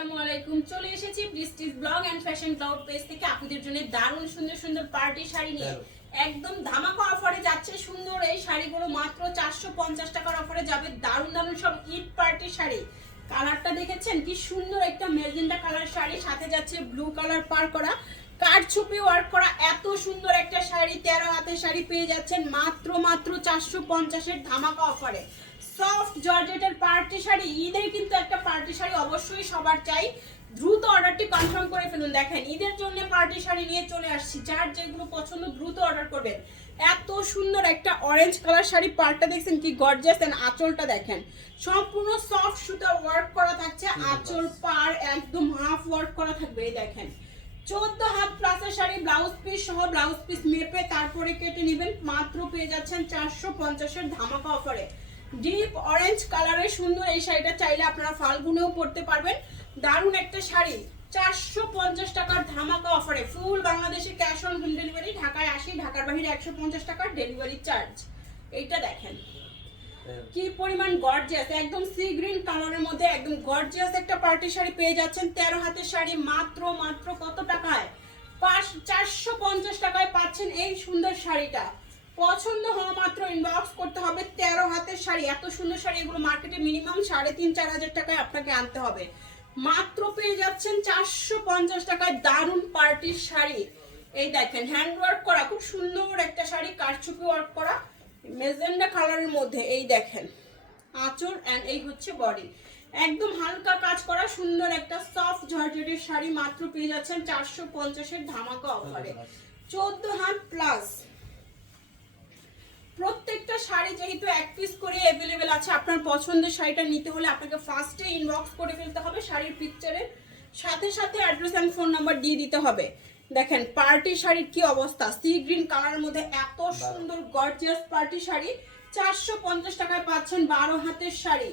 আসসালামু আলাইকুম। চলে এসেছি prestige blog and fashion cloud page থেকে। আপুদের জন্য দারুণ সুন্দর সুন্দর পার্টি শাড়ি নিয়ে একদম ধামাকা অফারে যাচ্ছে সুন্দর এই শাড়িগুলো। মাত্র চারশো পঞ্চাশ টাকার অফারে যাবে দারুণ দারুণ সব ঈদ পার্টি শাড়ি। কালারটা দেখেছেন? কি সুন্দর একটা মেজেন্ডা কালার শাড়ি। সাথে যাচ্ছে ব্লু কালার পার করা। কাঠ ছুপি ওয়ার্ক করা এত সুন্দর একটা শাড়ি। তেরো হাতের শাড়ি পেয়ে যাচ্ছেন মাত্র মাত্র চারশো পঞ্চাশের ধামাকা অফারে সফট জর্জেটের পার্টি শাড়ি ঈদের কিন্তু একটা পার্টি শাড়ি অবশ্যই সবার চাই। দ্রুত অর্ডারটি কনফার্ম করে ফেলুন দেখেন ঈদের জন্য পার্টি শাড়ি নিয়ে চলে আসছি। যার যেগুলো পছন্দ দ্রুত অর্ডার করবেন। এত সুন্দর একটা অরেঞ্জ কালার শাড়ি পার্টটা দেখছেন কি গর্জিয়াস এন্ড আঁচলটা দেখেন। সম্পূর্ণ সফট সুতা ওয়ার্ক করা থাকছে আঁচল পার একদম হাফ ওয়ার্ক করা থাকবে এই দেখেন। চোদ্দ হাত প্লাসের শাড়ি ব্লাউজ পিস সহ ব্লাউজ পিস মেপে তারপরে কেটে নেবেন। মাত্র পেয়ে যাচ্ছেন চারশো পঞ্চাশের ধামাকা অফারে ডিপ অরেঞ্জ কালারের সুন্দর এই শাড়িটা চাইলে আপনারা ফাল্গুনেও পরতে পারবেন। দারুণ একটা শাড়ি। চারশো পঞ্চাশ টাকার ধামাকা অফারে ফুল বাংলাদেশে ক্যাশ অন হোম ডেলিভারি, ঢাকায় আসি, ঢাকার বাহিরে একশো পঞ্চাশ টাকার ডেলিভারি চার্জ। এইটা দেখেন। কি পরিমাণ গর্জিয়াস, একদম সি গ্রিন কালারের মধ্যে একদম গর্জিয়াস একটা পার্টি শাড়ি পেয়ে যাচ্ছেন তেরো হাতের শাড়ি, মাত্র মাত্র কত টাকায়? পাঁচ, চারশো পঞ্চাশ টাকায় পাচ্ছেন এই সুন্দর শাড়িটা। পছন্দ হওয়া মাত্র ইনবক্স করতে হবে। তেরো হাতের শাড়ি, এত সুন্দর শাড়ি, এগুলো মার্কেটে মিনিমাম সাড়ে তিন, চার হাজার টাকায় আপনাকে আনতে হবে। মাত্র পেয়ে যাচ্ছেন চারশো পঞ্চাশ টাকায় দারুণ পার্টির শাড়ি। এই দেখেন হ্যান্ড ওয়ার্ক করা, খুব সুন্দর একটা শাড়ি, কারচুপি ওয়ার্ক করা মেজেন্ডা কালারের মধ্যে, এই দেখেন। আঁচল অ্যান্ড এই হচ্ছে বডি একদম হালকা কাজ করা, সুন্দর একটা সফট জর্জেটের শাড়ি মাত্র পেয়ে যাচ্ছেন চারশো পঞ্চাশের ধামাকা অফারে চোদ্দ হাত প্লাস প্রত্যেকটা শাড়ি যেহেতু এক পিস করে অ্যাভেলেবেল আছে আপনার পছন্দের শাড়িটা নিতে হলে আপনাকে ফার্স্টে ইনবক্স করে ফেলতে হবে শাড়ির পিকচারের সাথে সাথে অ্যাড্রেস অ্যান্ড ফোন নাম্বার দিয়ে দিতে হবে। দেখেন পার্টি শাড়ির কি অবস্থা? সি গ্রিন কালারের মধ্যে এত সুন্দর গর্জিয়াস পার্টি শাড়ি চারশো পঞ্চাশ টাকায় পাচ্ছেন বারো হাতের শাড়ি।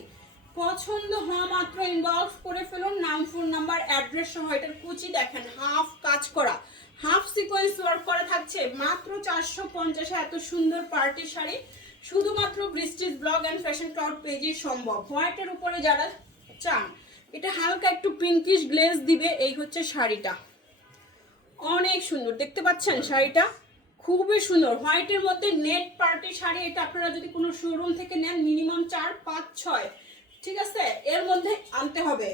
পছন্দ হওয়া মাত্র ইনবক্স করে ফেলুন, নাম ফোন নাম্বার অ্যাড্রেস সহ এটার কুচি দেখেন হাফ কাজ করা। হাফ সিকোয়েন্স ওয়ার্ক করা থাকছে, মাত্র চারশো পঞ্চাশে এত সুন্দর পার্টি শাড়ি। শুধুমাত্র বৃষ্টিস ব্লগ অ্যান্ড ফ্যাশন ক্লাউড পেজে সম্ভব। হোয়াইটের উপরে যারা চান, এটা হালকা একটু পিঙ্কিশ গ্লেজ দিবে, এই হচ্ছে শাড়িটা। অনেক সুন্দর, দেখতে পাচ্ছেন শাড়িটা? খুবই সুন্দর। হোয়াইটের মধ্যে নেট পার্টি শাড়ি, এটা আপনারা যদি কোনো শোরুম থেকে নেন মিনিমাম চার, পাঁচ, ছয়। ঠিক আছে? এর মধ্যে আনতে হবে।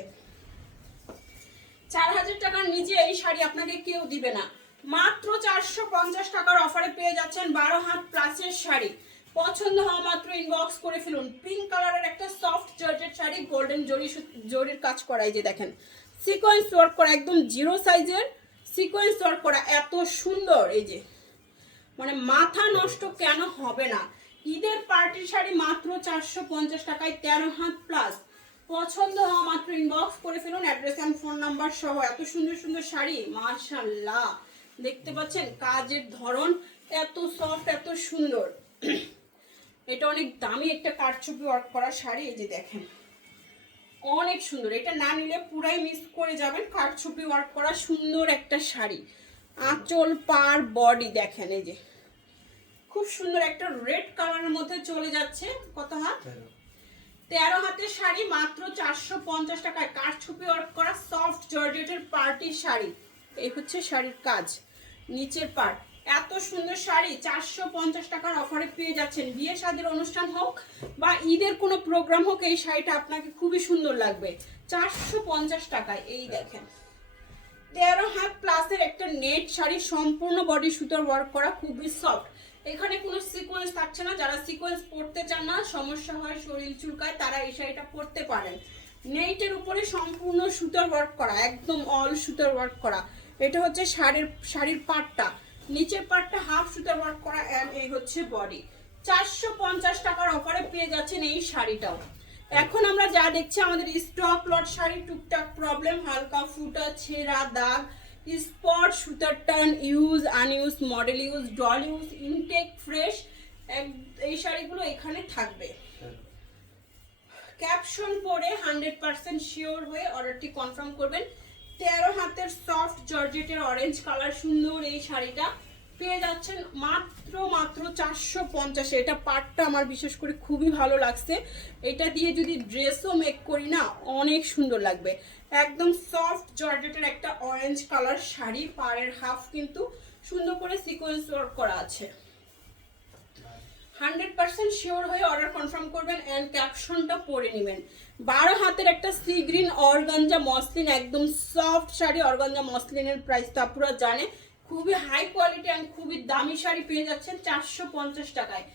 চার হাজার টাকার নিচে এই শাড়ি আপনাকে কেউ দিবে না। মাত্র চারশো পঞ্চাশ টাকার অফারে পেয়ে যাচ্ছেন বারো হাত প্লাসের শাড়ি। পছন্দ হওয়া মাত্র ইনবক্স করে ফেলুন। পিঙ্ক কালারের একটা সফট জর্জেট শাড়ি গোল্ডেন জরি জরির কাজ করা এই যে দেখেন। সিকোয়েন্স ওয়ার্ক করা একদম জিরো সাইজের সিকোয়েন্স ওয়ার্ক করা এত সুন্দর এই যে। মানে মাথা নষ্ট কেন হবে না? ঈদের পার্টি শাড়ি মাত্র চারশো পঞ্চাশ টাকায় তেরো হাত প্লাস পছন্দ হওয়া মাত্র ইনবক্স করে ফেলুন অ্যাড্রেস অ্যান্ড ফোন নাম্বার সহ। এত সুন্দর সুন্দর শাড়ি মার্শাল্লাহ দেখতে পাচ্ছেন কাজের ধরন এত সফট এত সুন্দর। এটা অনেক দামি একটা কারচুপি ওয়ার্ক করা শাড়ি, এই যে দেখেন। অনেক সুন্দর। এটা না নিলে পুরাই মিস করে যাবেন কারচুপি ওয়ার্ক করা সুন্দর একটা শাড়ি। আঁচল পার বডি দেখেন, এই যে। খুব সুন্দর একটা রেড কালারের মধ্যে চলে যাচ্ছে। কত হাত? তেরো। হাতের শাড়ি মাত্র চারশো পঞ্চাশ টাকায়। কাঠছুপি ওয়ার্ক করা? সফট জর্জেটের পার্টি শাড়ি। এই হচ্ছে শাড়ির কাজ। নিচের পার্ট এত সুন্দর শাড়ি চারশো পঞ্চাশ টাকার অফারে পেয়ে যাচ্ছেন। বিয়ে শাদির অনুষ্ঠান হোক বা ঈদের কোনো প্রোগ্রাম হোক এই শাড়িটা আপনাকে খুবই সুন্দর লাগবে। চারশো পঞ্চাশ টাকায়। এই দেখেন। তেরো হাত প্লাসের একটা নেট শাড়ি, সম্পূর্ণ বডি সুতোর ওয়ার্ক করা, খুবই সফট এখানে কোনো সিকোয়েন্স থাকছে না, যারা সিকোয়েন্স পরতে চান না, সমস্যা হয়, শরীর চুলকায়, তারা এই শাড়িটা পরতে পারেন। নেটের উপরে সম্পূর্ণ সুতোর ওয়ার্ক করা, একদম অল সুতোর ওয়ার্ক করা। এটা হচ্ছে শাড়ির শাড়ির পাটটা। নিচের পাটটা হাফ সুতোর ওয়ার্ক করা এই হচ্ছে বডি চারশো পঞ্চাশ টাকার অফারে পেয়ে যাচ্ছেন এই শাড়িটাও। এখন আমরা যা দেখছি, আমাদের স্টক লট শাড়ি, টুকটাক প্রবলেম হালকা ফুটা, ছেঁড়া দাগ স্পট সুতার torn use unused model use doll use intact fresh এই শাড়িগুলো এখানে থাকবে। ক্যাপশন পরে হান্ড্রেড পার্সেন্ট শিওর হয়ে অর্ডারটি কনফার্ম করবেন। তেরো হাতের সফট জর্জেটের অরেঞ্জ কালার সুন্দর এই শাড়িটা। পেয়ে যাচ্ছেন মাত্র মাত্র চারশো পঞ্চাশে। এটা পার্টটা আমার বিশেষ করে খুবই ভালো লাগছে। এটা দিয়ে যদি ড্রেসও মেক করি না, অনেক সুন্দর লাগবে। একদম সফট জর্জেটের একটা অরেঞ্জ কালার শাড়ি পাড়ের হাফ কিন্তু সুন্দর করে সিকোয়েন্স ওয়ার্ক করা আছে। হান্ড্রেড পার্সেন্ট শিওর হয়ে অর্ডার কনফার্ম করবেন অ্যান্ড ক্যাপশনটা পরে নেবেন। বারো হাতের একটা সি গ্রিন অর্গানজা মসলিন একদম সফট শাড়ি অর্গানজা মসলিনের প্রাইস তো আপনারা জানে। খুবই হাই কোয়ালিটি অ্যান্ড খুবই দামি শাড়ি পেয়ে যাচ্ছেন চারশো পঞ্চাশ টাকায়।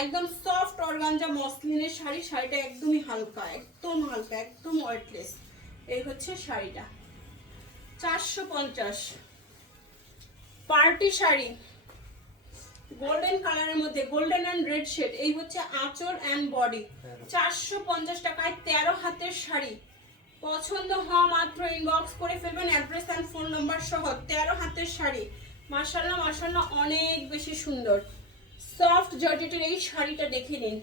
একদম সফট অর্গানজা মসলিনের শাড়ি শাড়িটা একদমই হালকা একদম হালকা একদম ওয়েটলেস এই হচ্ছে শাড়িটা। চারশো পঞ্চাশ। পার্টি শাড়ি। গোল্ডেন কালারের মধ্যে গোল্ডেন অ্যান্ড রেড শেড এই হচ্ছে আঁচল অ্যান্ড বডি চারশো পঞ্চাশ টাকায় তেরো হাতের শাড়ি। পছন্দ হওয়া মাত্র ইনবক্স করে ফেলবেন অ্যাড্রেস অ্যান্ড ফোন নাম্বার সহ তেরো হাতের শাড়ি। মার্শাল্লাহ মার্শাল্লাহ অনেক বেশি সুন্দর। সফট জর্জেটের এই শাড়িটা দেখে নিন।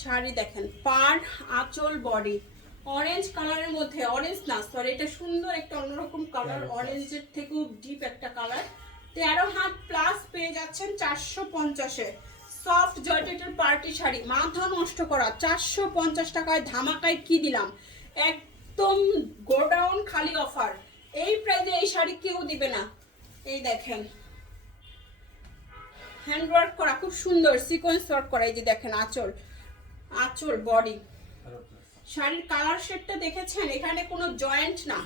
শাড়ি দেখেন পার আঁচল বডি অরেঞ্জ কালারের মধ্যে অরেঞ্জ না সরি এটা সুন্দর একটা অন্যরকম কালার অরেঞ্জের থেকেও ডিপ একটা কালার তেরো হাত প্লাস পেয়ে যাচ্ছেন চারশো পঞ্চাশে। সফট জর্জেটের পার্টি শাড়ি মাথা নষ্ট করা চারশো পঞ্চাশ টাকায় ধামাকায় কি দিলাম? একদম গোডাউন খালি অফার এই প্রাইজে এই শাড়ি কেউ দিবে না। এই দেখেন। হ্যান্ড ওয়ার্ক করা, খুব সুন্দর সিকোয়েন্স ওয়ার্ক করা, এই যে দেখেন আঁচল। আঁচল বডি শাড়ির কালার শেডটা দেখেছেন? এখানে কোনো জয়েন্ট না।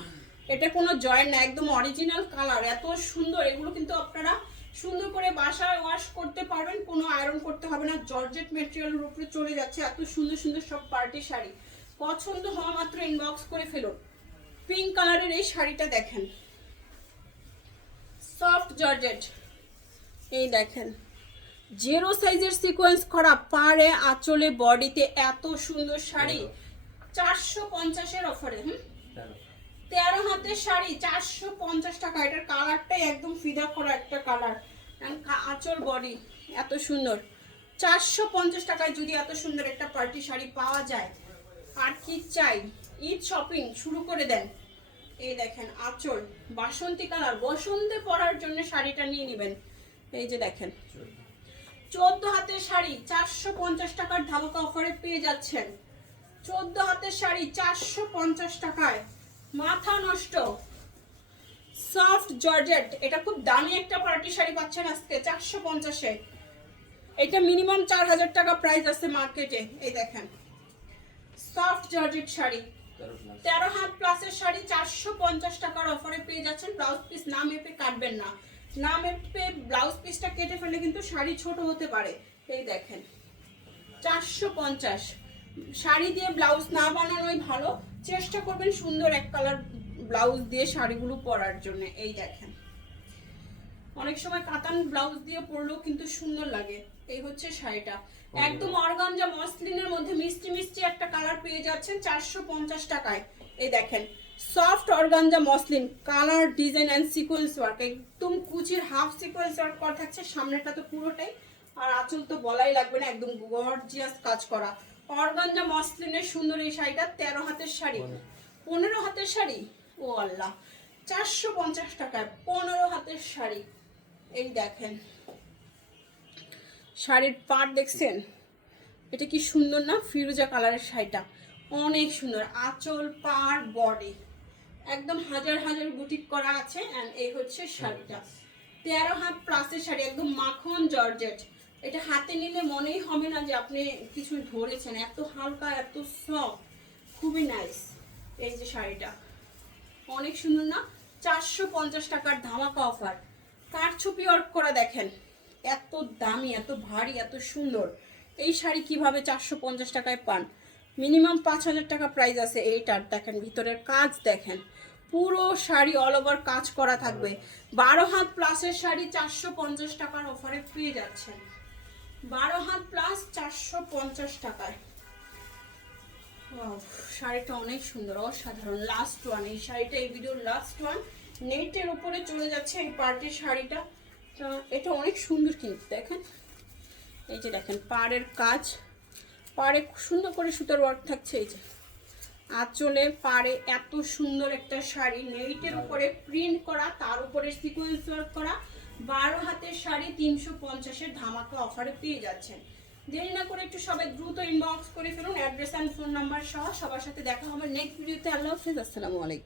এটা কোনো জয়েন্ট না, একদম অরিজিনাল কালার এত সুন্দর, এগুলো কিন্তু আপনারা সুন্দর করে বাসায় ওয়াশ করতে পারবেন, কোনো আয়রন করতে হবে না। জর্জেট মেটেরিয়ালের উপরে চলে যাচ্ছে, এত সুন্দর সুন্দর সব পার্টি শাড়ি। পছন্দ হওয়া মাত্র ইনবক্স করে ফেলুন। পিঙ্ক কালারের এই শাড়িটা দেখেন। সফট জর্জেট এই দেখেন। জেরো সাইজের সিকোয়েন্স করা পারে আঁচলে বডিতে এত সুন্দর শাড়ি। চারশো পঞ্চাশের অফারে হুম? তেরো হাতের শাড়ি চারশো পঞ্চাশ টাকা। এটার কালারটাই একদম ফিদা করা একটা কালার আঁচল বডি এত সুন্দর। চারশো পঞ্চাশ টাকায় যদি এত সুন্দর একটা পার্টি শাড়ি পাওয়া যায় আর কি চাই? ঈদ শপিং শুরু করে দেন। এই দেখেন, আঁচল। বাসন্তী কালার। বসন্তে পরার জন্য শাড়িটা নিয়ে নেবেন। এই যে দেখেন। চোদ্দ হাতের শাড়ি, চারশো পঞ্চাশ টাকার ধামাকা অফারে পেয়ে যাচ্ছেন। চোদ্দ হাতের শাড়ি, চারশো পঞ্চাশ টাকায়। মাথা নষ্ট। Soft georgette. এটা খুব দামি একটা পার্টি শাড়ি পাচ্ছেন আজকে, চারশো পঞ্চাশে। এটা মিনিমাম চার হাজার টাকা প্রাইস আছে মার্কেটে এই দেখেন। Soft georgette sari. তেরো হাত প্লাসের শাড়ি চারশো পঞ্চাশ টাকার অফারে পেয়ে যাচ্ছেন। ব্লাউজ পিস না মেপে কাটবেন না। না মেপে ব্লাউজ পিসটা কেটে ফেলে কিন্তু শাড়ি ছোট হতে পারে। এই দেখেন, চারশো পঞ্চাশ। শাড়ি দিয়ে ব্লাউজ না বানানোই ভালো। চেষ্টা করবেন সুন্দর এক কালার ব্লাউজ দিয়ে শাড়িগুলো পরার জন্য। এই দেখেন, অনেক সময় কাতান ব্লাউজ দিয়ে পরলেও কিন্তু সুন্দর লাগে। এই হচ্ছে শাড়িটা। একদম অর্গানজা মসলিনের মধ্যে মিষ্টি মিষ্টি একটা কালার পেয়ে যাচ্ছেন চারশো পঞ্চাশ টাকায়। এই দেখেন soft organza muslin colour design and sequence work একদম কুচির হাফ সিকোয়েন্স ওয়ার্ক করা থাকছে সামনেটা তো পুরোটাই। আর আঁচল তো বলাই লাগবে না একদম গর্জিয়াস কাজ করা। অর্গানজা মসলিনের সুন্দর এই শাড়িটা তেরো হাতের শাড়ি। পনেরো হাতের শাড়ি? ও আল্লাহ চারশো পঞ্চাশ টাকায় পনেরো হাতের শাড়ি। এই দেখেন শাড়ির পাট দেখছেন? এটা কি সুন্দর না? ফিরোজা কালারের শাড়িটা। অনেক সুন্দর। আঁচল, পার বডি একদম হাজার হাজার বুটিক করা আছে অ্যান্ড এই হচ্ছে শাড়িটা। তেরো হাত প্লাসের শাড়ি, একদম মাখন জর্জেট। এটা হাতে নিলে মনেই হবে না যে আপনি কিছু ধরেছেন। এত হালকা, এত সফট খুবই নাইস এই যে শাড়িটা। অনেক সুন্দর না? চারশো পঞ্চাশ টাকার ধামাকা অফার কার ছবি ওয়ার্ক করা দেখেন? এত দামি, এত ভারী, এত সুন্দর। এই শাড়ি কীভাবে চারশো পঞ্চাশ টাকায় পান? মিনিমাম পাঁচ হাজার টাকা প্রাইস আছে এইটার। দেখেন, ভিতরের কাজ দেখেন। পুরো শাড়ি অল ওভার কাজ করা থাকবে। বারো হাত প্লাসের শাড়ি চারশো পঞ্চাশ টাকার অফারে পেয়ে যাচ্ছেন। বারো হাত প্লাস চারশো পঞ্চাশ টাকায়। শাড়িটা অনেক সুন্দর, অসাধারণ। লাস্ট ওয়ান এই শাড়িটা, এই ভিডিওর লাস্ট ওয়ান নেটের উপরে চলে যাচ্ছে এই পার্টির শাড়িটা। এটা অনেক সুন্দর কিন্তু, দেখেন। এই যে দেখেন, পাড়ের কাজ। পাড়ে সুন্দর করে সুতার ওয়ার্ক থাকছে, এই যে। আঁচলে পাড়ে এত সুন্দর একটা শাড়ি, নেইটের উপরে প্রিন্ট করা, তার উপরে সিকোয়েন্স ওয়ার্ক করা, বারো হাতের শাড়ি তিনশো পঞ্চাশের ধামাকা অফারে পেয়ে যাচ্ছেন। দেরি না করে একটু সবাই দ্রুত ইনবক্স করে ফেলুন অ্যাড্রেস অ্যান্ড ফোন নাম্বার সহ সবার সাথে দেখা হবে নেক্সট ভিডিওতে আল্লাহ হাফিজ, আসসালামু আলাইকুম।